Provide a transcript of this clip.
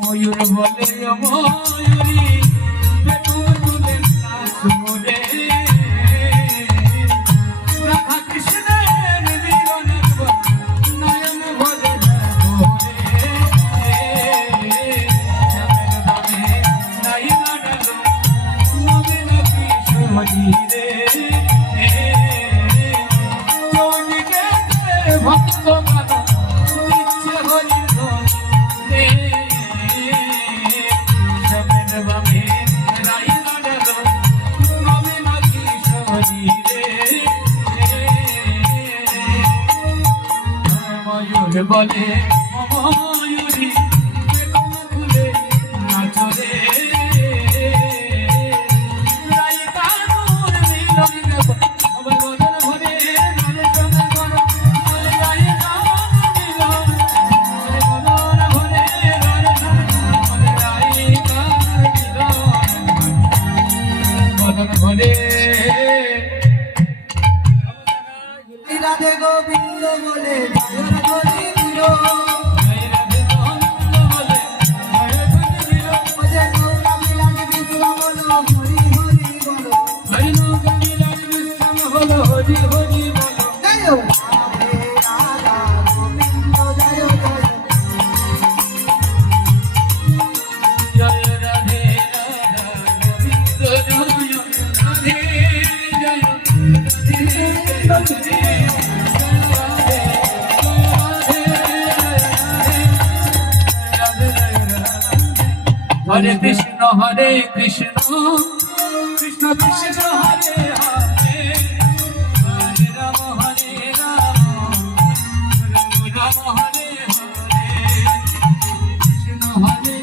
ময়ূর বলে ময়ূরী বেতুর তুলে নাচরে রাধা কৃষ্ণের মিলনের নয়ন ভরে নাই লাগালো নবীন কিশোরী রে চৌদিকে ভক্ত গান দিচ্ছে হরির ধ্বনি বলে ময়ূরী খুলে নাচরে রাইকানুর মিলন দেব সবাই বদন ভরে নারে সঙ্গে গণ রাইকানুর মিলন বদন ভরে নারে সঙ্গে রাইকানুর মিলন বদন ভরে রাধে গোবিন্দ বলে হরে কৃষ্ণ কৃষ্ণ কৃষ্ণ হরে হরে হরে রাম রাম হরে হরে কৃষ্ণ হরে